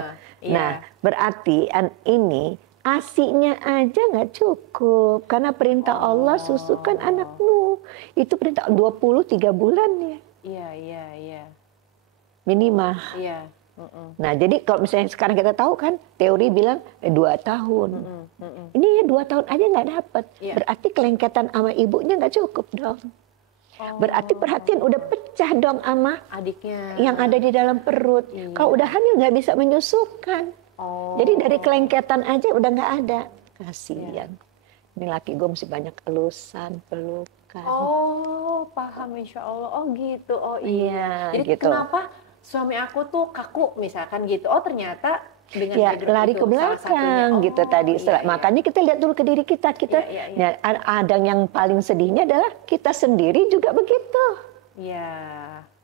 Nah berarti ini ASInya aja nggak cukup karena perintah Allah susukan anakmu itu perintah 23 bulan ya. Iya. Minimal. Iya. Nah jadi kalau misalnya sekarang kita tahu kan teori bilang 2 tahun. Ini ya 2 tahun aja nggak dapat. Berarti kelengketan sama ibunya nggak cukup dong. Berarti perhatian udah pecah dong sama adiknya yang ada di dalam perut. Kalau udah hamil nggak bisa menyusukan. Jadi dari kelengketan aja udah nggak ada. Kasihan. Ini laki gue mesti banyak elusan, pelukan. Oh, paham insya Allah. Oh gitu. Oh iya. Jadi gitu. Kenapa suami aku tuh kaku misalkan gitu? Oh ternyata dengan lari ke belakang gitu tadi. Makanya kita lihat dulu ke diri kita. Ya, ada yang paling sedihnya adalah kita sendiri juga begitu. Iya,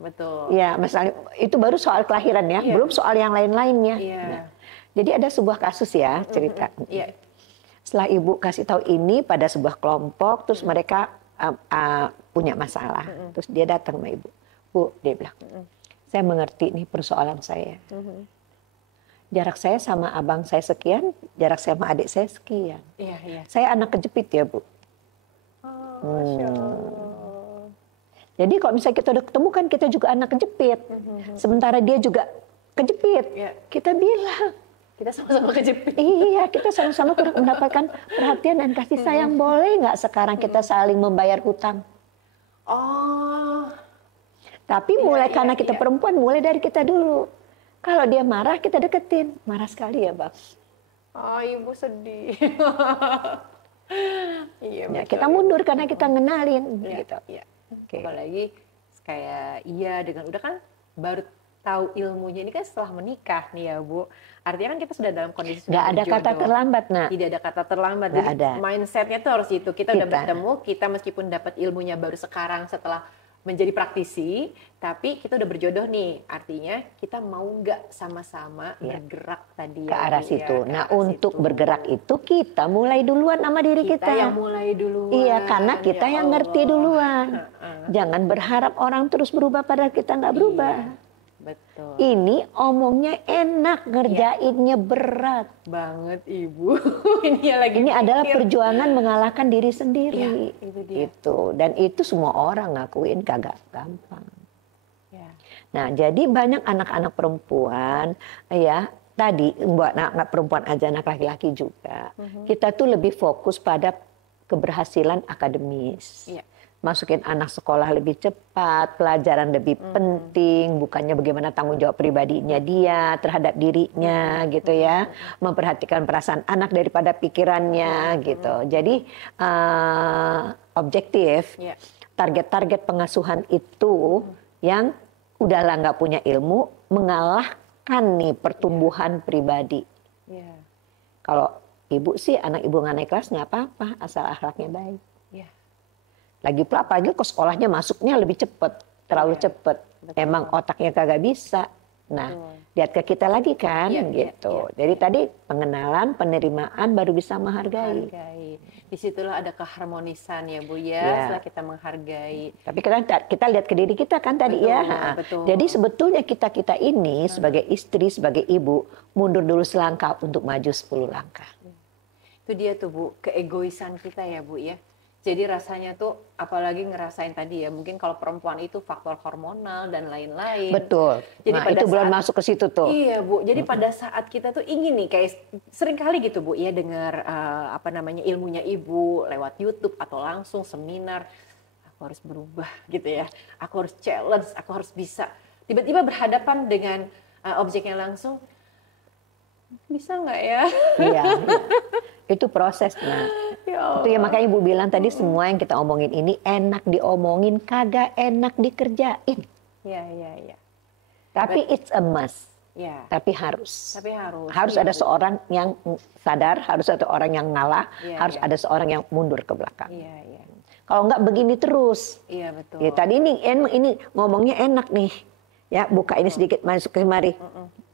betul. Ya, misalnya itu baru soal kelahiran ya, belum soal yang lain-lainnya. Nah, jadi ada sebuah kasus ya cerita. Setelah ibu kasih tahu ini pada sebuah kelompok, terus mereka punya masalah. Terus dia datang sama ibu. Bu, dia bilang, saya mengerti nih persoalan saya. Jarak saya sama abang saya sekian, jarak saya sama adik saya sekian. Saya anak kejepit ya Bu. Masya Allah. Jadi kalau misalnya kita udah ketemu kan kita juga anak kejepit. Sementara dia juga kejepit. Kita bilang. Kita sama-sama kejepit. Iya, kita sama-sama mendapatkan perhatian dan kasih sayang. Boleh nggak sekarang kita saling membayar hutang? Tapi mulai karena kita perempuan, mulai dari kita dulu. Kalau dia marah, kita deketin. Marah sekali ya, Bang. Ibu sedih. Ya, kita mundur karena kita ngenalin. Gitu. Apalagi kayak dengan udah kan baru tahu ilmunya ini kan setelah menikah nih ya Bu. Artinya kan kita sudah dalam kondisi nggak ada kata terlambat, Nak. Tidak ada kata terlambat. Nggak ada. Mindsetnya tuh harus itu. Kita udah bertemu, kita meskipun dapat ilmunya baru sekarang setelah menjadi praktisi, tapi kita udah berjodoh nih. Artinya kita mau nggak sama-sama bergerak tadi ke arah situ. Nah, untuk bergerak itu kita mulai duluan sama diri kita. Kita yang mulai duluan. Iya, karena kita yang ngerti duluan. Jangan berharap orang terus berubah padahal kita nggak berubah. Betul. Ini omongnya enak, ngerjainnya berat banget Ibu. Ini adalah perjuangan mengalahkan diri sendiri. Itu dan itu semua orang ngakuin kagak gampang. Nah, jadi banyak anak-anak perempuan ya tadi buat anak perempuan aja, anak laki-laki juga. Kita tuh lebih fokus pada keberhasilan akademis. masukin anak sekolah lebih cepat, pelajaran lebih penting, bukannya bagaimana tanggung jawab pribadinya dia terhadap dirinya gitu ya, memperhatikan perasaan anak daripada pikirannya gitu. Jadi objektif, target-target pengasuhan itu yang udahlah nggak punya ilmu, mengalahkan nih pertumbuhan pribadi. Kalau ibu sih, anak ibu nggak naik kelas nggak apa-apa, asal akhlaknya baik. Lagi pula apalagi ke sekolahnya masuknya lebih cepet, terlalu cepet. Emang otaknya kagak bisa. Nah, lihat ke kita lagi kan, gitu. Jadi tadi pengenalan, penerimaan, baru bisa menghargai. Disitulah ada keharmonisan ya Bu ya, setelah kita menghargai. Tapi kita lihat ke diri kita kan tadi betul. Jadi sebetulnya kita ini sebagai istri, sebagai ibu, mundur dulu selangkah untuk maju 10 langkah. Itu dia tuh Bu, keegoisan kita ya Bu ya. Jadi rasanya tuh apalagi ngerasain tadi ya, mungkin kalau perempuan itu faktor hormonal dan lain-lain. Betul. Jadi nah itu belum masuk ke situ tuh. Iya Bu, jadi pada saat kita tuh ingin nih, kayak sering kali gitu Bu ya dengar ilmunya ibu lewat YouTube atau langsung seminar, aku harus berubah gitu ya, aku harus challenge, aku harus bisa. Tiba-tiba berhadapan dengan objeknya langsung, bisa nggak ya? Iya. Itu prosesnya. Itu ya makanya ibu bilang tadi semua yang kita omongin ini enak diomongin, kagak enak dikerjain. Iya. Tapi it's a must. Tapi harus. Harus ada seorang yang sadar, harus ada orang yang ngalah, harus ada seorang yang mundur ke belakang. Kalau enggak begini terus. Iya betul. Ya, tadi ini ngomongnya enak nih. Ya, buka ini sedikit masuk ke mari.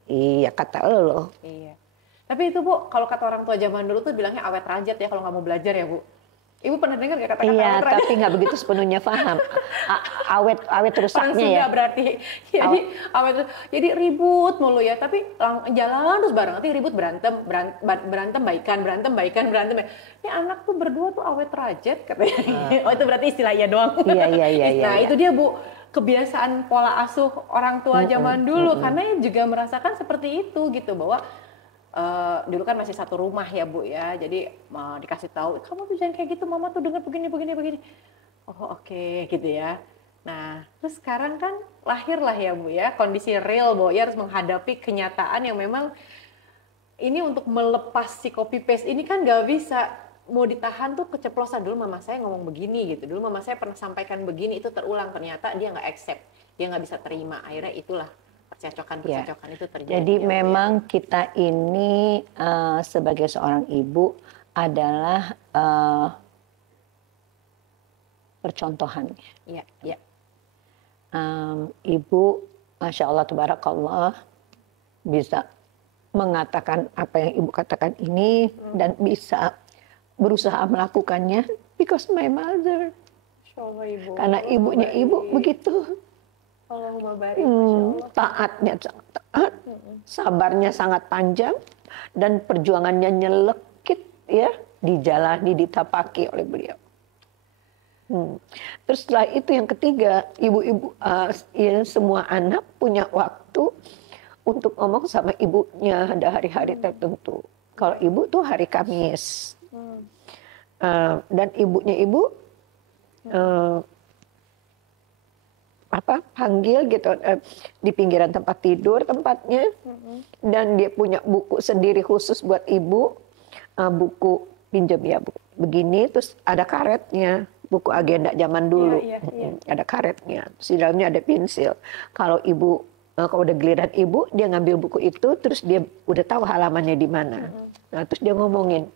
Iya kata lo. Iya. Tapi itu Bu, kalau kata orang tua zaman dulu tuh bilangnya awet rajat ya kalau nggak mau belajar ya Bu. Ibu pernah dengar nggak kata-kata iya, awet rajat? Tapi nggak begitu sepenuhnya paham. Awet rusaknya ya. Berarti. Jadi ribut mulu ya. Tapi jalan terus bareng. Nanti ribut berantem baikan. Ini anak tuh berdua tuh awet rajat katanya. Oh itu berarti istilahnya doang. Iya. Nah itu dia Bu. Kebiasaan pola asuh orang tua zaman dulu. Karena juga merasakan seperti itu gitu. Bahwa dulu kan masih satu rumah ya Bu ya, jadi dikasih tahu kamu tuh jangan kayak gitu, mama tuh dengar begini. Oh oke, gitu ya. Nah terus sekarang kan lahirlah ya Bu ya kondisi real Bu ya, harus menghadapi kenyataan yang memang ini untuk melepas si copy paste ini kan gak bisa, mau ditahan tuh keceplosan. Dulu mama saya ngomong begini gitu, dulu mama saya pernah sampaikan begini, itu terulang, ternyata dia nggak accept, dia nggak bisa terima, akhirnya itulah percecokan itu terjadi. Jadi memang kita ini sebagai seorang ibu adalah percontohannya. Iya. Ibu, Masya Allah, Tabarakallah, bisa mengatakan apa yang ibu katakan ini dan bisa berusaha melakukannya because my mother. Ibu. Karena ibunya ibu begitu. Taatnya sangat taat, sabarnya sangat panjang, dan perjuangannya nyelekit ya, dijalani, ditapaki oleh beliau. Terus setelah itu yang ketiga, ibu-ibu ya, semua anak punya waktu untuk ngomong sama ibunya, ada hari-hari tertentu. Kalau ibu tuh hari Kamis, dan ibunya ibu panggil gitu di pinggiran tempat tidur tempatnya, dan dia punya buku sendiri khusus buat ibu, buku pinjam ya Bu begini, terus ada karetnya, buku agenda zaman dulu. Ada karetnya, terus di dalamnya ada pensil. Kalau ibu kalau udah giliran ibu, dia ngambil buku itu, terus dia udah tahu halamannya di mana. Nah terus dia ngomongin,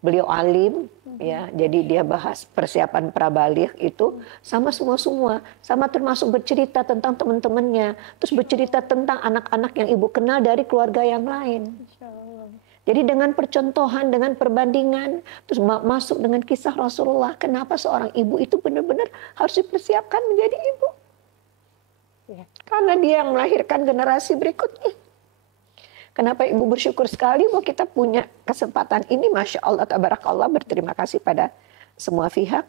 beliau alim ya, jadi dia bahas persiapan prabaligh itu sama semua, sama termasuk bercerita tentang teman-temannya, terus bercerita tentang anak-anak yang ibu kenal dari keluarga yang lain. Jadi dengan percontohan, dengan perbandingan, terus masuk dengan kisah Rasulullah, kenapa seorang ibu itu benar-benar harus dipersiapkan menjadi ibu. Karena dia yang melahirkan generasi berikutnya. Kenapa ibu bersyukur sekali bahwa kita punya kesempatan ini, Masya Allah, Tabarakallah, berterima kasih pada semua pihak.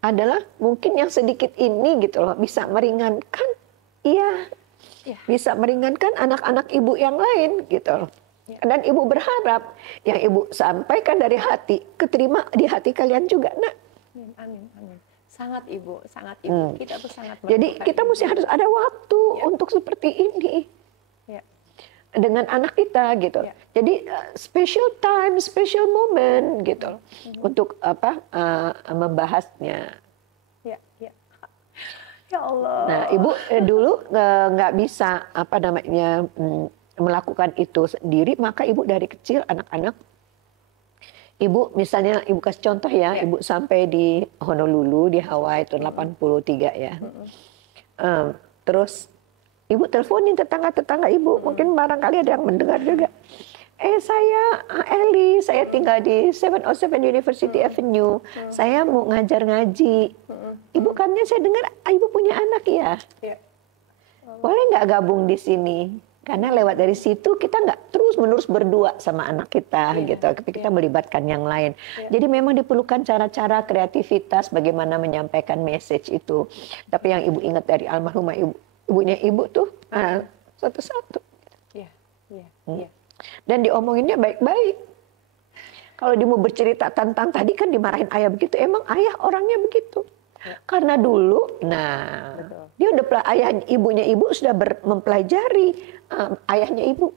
Adalah mungkin yang sedikit ini gitu loh, bisa meringankan, bisa meringankan anak-anak ibu yang lain gitu loh. Dan ibu berharap yang ibu sampaikan dari hati, keterima di hati kalian juga, nak. Amin. Sangat Ibu, sangat Ibu. Kita tuh sangat Jadi kita mesti harus ada waktu untuk seperti ini. Ya. Dengan anak kita gitu. Jadi special time, special moment gitu untuk membahasnya. Ya, ya. Ya Allah. Nah, Ibu dulu nggak bisa melakukan itu sendiri, maka Ibu dari kecil anak-anak, Ibu misalnya Ibu kasih contoh ya, Ibu sampai di Honolulu di Hawaii tahun 83 ya. Terus Ibu teleponin tetangga-tetangga Ibu, mungkin barangkali ada yang mendengar juga. Saya Eli, saya tinggal di 707 University Avenue. Saya mau ngajar ngaji. Ibu katanya saya dengar Ibu punya anak ya. Boleh nggak gabung di sini? Karena lewat dari situ kita nggak terus-menerus berdua sama anak kita gitu. Tapi kita melibatkan yang lain. Jadi memang diperlukan cara-cara kreativitas bagaimana menyampaikan message itu. Tapi yang Ibu ingat dari almarhumah ibunya Ibu tuh satu-satu. Dan diomonginnya baik-baik. Kalau dia mau bercerita tentang tadi kan dimarahin ayah begitu, emang ayah orangnya begitu. Karena dulu, dia udah ibunya Ibu sudah mempelajari ayahnya Ibu.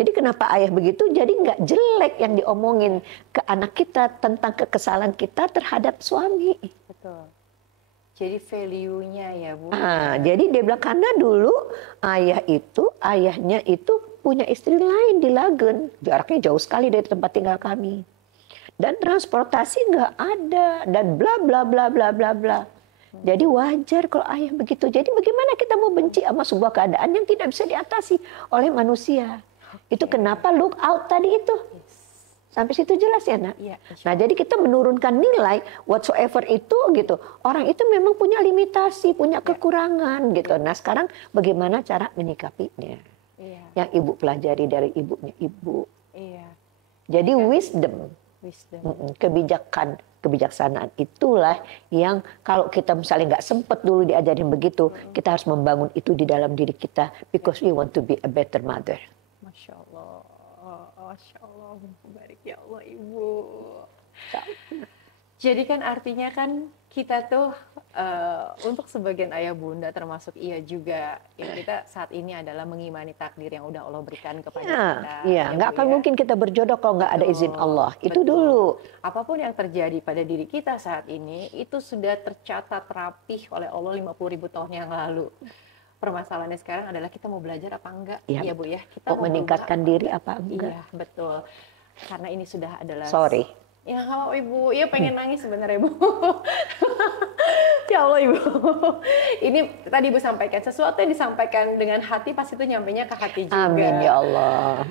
Jadi kenapa ayah begitu? Jadi nggak jelek yang diomongin ke anak kita tentang kekesalan kita terhadap suami. Betul. Jadi value-nya ya Bu. Jadi dia bilang karena dulu ayahnya itu punya istri lain di Lagen, jaraknya jauh sekali dari tempat tinggal kami. Dan transportasi nggak ada dan bla bla bla bla bla bla. Jadi wajar kalau ayah begitu. Jadi bagaimana kita mau benci sama sebuah keadaan yang tidak bisa diatasi oleh manusia? Itu kenapa look out tadi itu. Sampai situ jelas ya nak? Nah jadi kita menurunkan nilai whatsoever itu gitu. Orang itu memang punya limitasi, punya kekurangan gitu. Nah sekarang bagaimana cara menyikapinya? Yang Ibu pelajari dari ibunya Ibu. Jadi wisdom. Kebijaksanaan itulah yang kalau kita misalnya nggak sempat dulu diajarin begitu, kita harus membangun itu di dalam diri kita because we want to be a better mother. Masya Allah, Masya Allah, barik ya Allah Ibu. Jadi kan artinya kan kita tuh untuk sebagian ayah bunda termasuk iya juga ya, kita saat ini adalah mengimani takdir yang udah Allah berikan kepada kita. Iya, nggak akan mungkin kita berjodoh kalau nggak ada izin Allah. Itu dulu. Apapun yang terjadi pada diri kita saat ini itu sudah tercatat rapih oleh Allah 50.000 tahun yang lalu. Permasalahannya sekarang adalah kita mau belajar apa enggak, ya Bu ya. Kita mau meningkatkan diri apa enggak. Iya, betul. Karena ini sudah adalah Ya kalau Ibu, ya pengen nangis sebenarnya Ibu. Ya Allah Ibu. Ini tadi Ibu sampaikan, sesuatu yang disampaikan dengan hati pasti itu nyampainya ke hati juga. Amin ya Allah.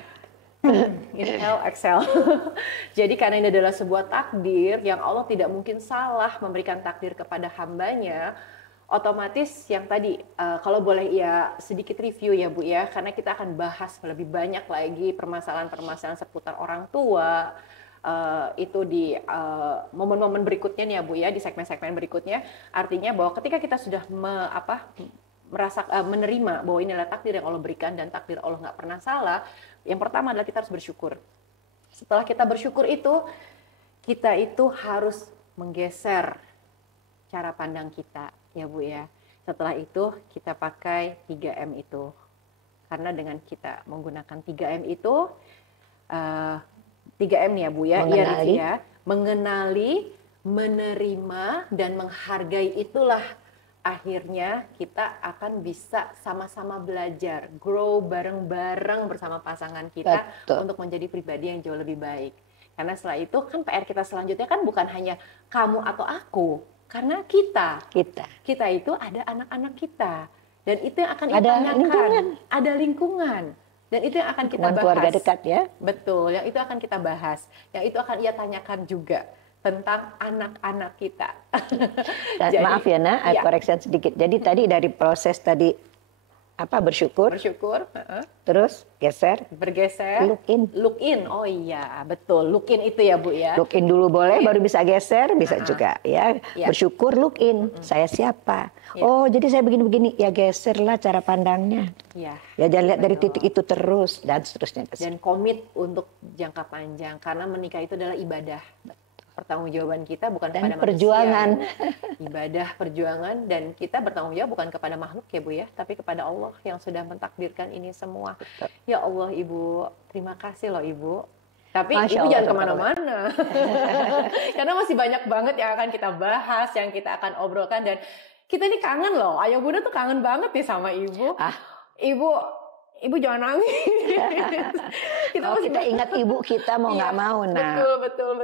Inhale, exhale. Jadi karena ini adalah sebuah takdir yang Allah tidak mungkin salah memberikan takdir kepada hambanya, otomatis yang tadi, kalau boleh ya sedikit review ya Bu ya, karena kita akan bahas lebih banyak lagi permasalahan-permasalahan seputar orang tua, itu di momen-momen berikutnya nih ya Bu ya, di segmen-segmen berikutnya. Artinya bahwa ketika kita sudah menerima bahwa inilah takdir yang Allah berikan dan takdir Allah nggak pernah salah, yang pertama adalah kita harus bersyukur. Setelah kita bersyukur itu, kita itu harus menggeser cara pandang kita ya Bu ya. Setelah itu kita pakai 3M itu. Karena dengan kita menggunakan 3M itu 3M nih ya Bu ya, mengenali, menerima, dan menghargai, itulah akhirnya kita akan bisa sama-sama belajar, grow bareng-bareng bersama pasangan kita. Betul. Untuk menjadi pribadi yang jauh lebih baik. Karena setelah itu kan PR kita selanjutnya kan bukan hanya kamu atau aku, karena kita itu ada anak-anak kita, dan itu yang akan ditanyakan, ada lingkungan. Dan itu yang akan kita bahas. Keluarga dekat ya. Betul, yang itu akan kita bahas. Yang itu akan ia tanyakan juga tentang anak-anak kita. Dan jadi, maaf ya Nak, koreksi sedikit. Jadi tadi dari proses tadi bersyukur. Terus bergeser. Look in. Oh iya, betul. Look in itu ya Bu ya. Look in dulu boleh, baru bisa geser, bisa juga ya. Bersyukur, look in. Saya siapa? Oh, jadi saya begini-begini. Ya geserlah cara pandangnya. Ya jangan lihat dari titik itu terus dan seterusnya. Dan komit untuk jangka panjang, karena menikah itu adalah ibadah. pertanggungjawaban kita bukan Dan kepada perjuangan. manusia, ibadah, perjuangan, dan kita bertanggung jawab bukan kepada makhluk ya Bu ya, tapi kepada Allah yang sudah mentakdirkan ini semua. Ya Allah Ibu, terima kasih loh Ibu. Tapi Masya Ibu Allah, jangan kemana-mana, karena masih banyak banget yang akan kita bahas, yang kita akan obrolkan, dan kita ini kangen loh, Ayah Bunda tuh kangen banget nih sama Ibu. Ibu jangan nangis. Kita ingat ibu kita mau nggak mau, nah. Betul.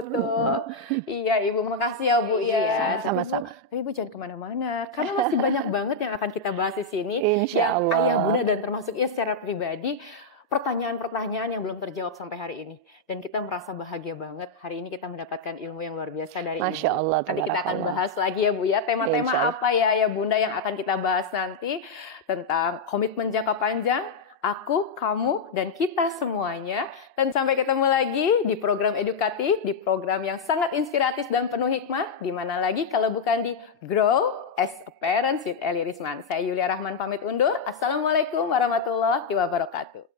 Iya Ibu, makasih ya Bu ya. Sama-sama. Tapi Ibu jangan kemana-mana, karena masih banyak banget yang akan kita bahas di sini. Insya Allah. Ayah Bunda dan termasuk ya secara pribadi, pertanyaan-pertanyaan yang belum terjawab sampai hari ini. Dan kita merasa bahagia banget hari ini kita mendapatkan ilmu yang luar biasa dari Masya Ibu. Allah. Nanti kita akan bahas lagi ya Bu ya, tema-tema apa ya Ayah Bunda yang akan kita bahas nanti, tentang komitmen jangka panjang, aku, kamu, dan kita semuanya. Dan sampai ketemu lagi di program edukatif, di program yang sangat inspiratif dan penuh hikmah. Di mana lagi kalau bukan di Grow as a Parent with Eli Risman. Saya Yulia Rahman pamit undur. Assalamualaikum warahmatullahi wabarakatuh.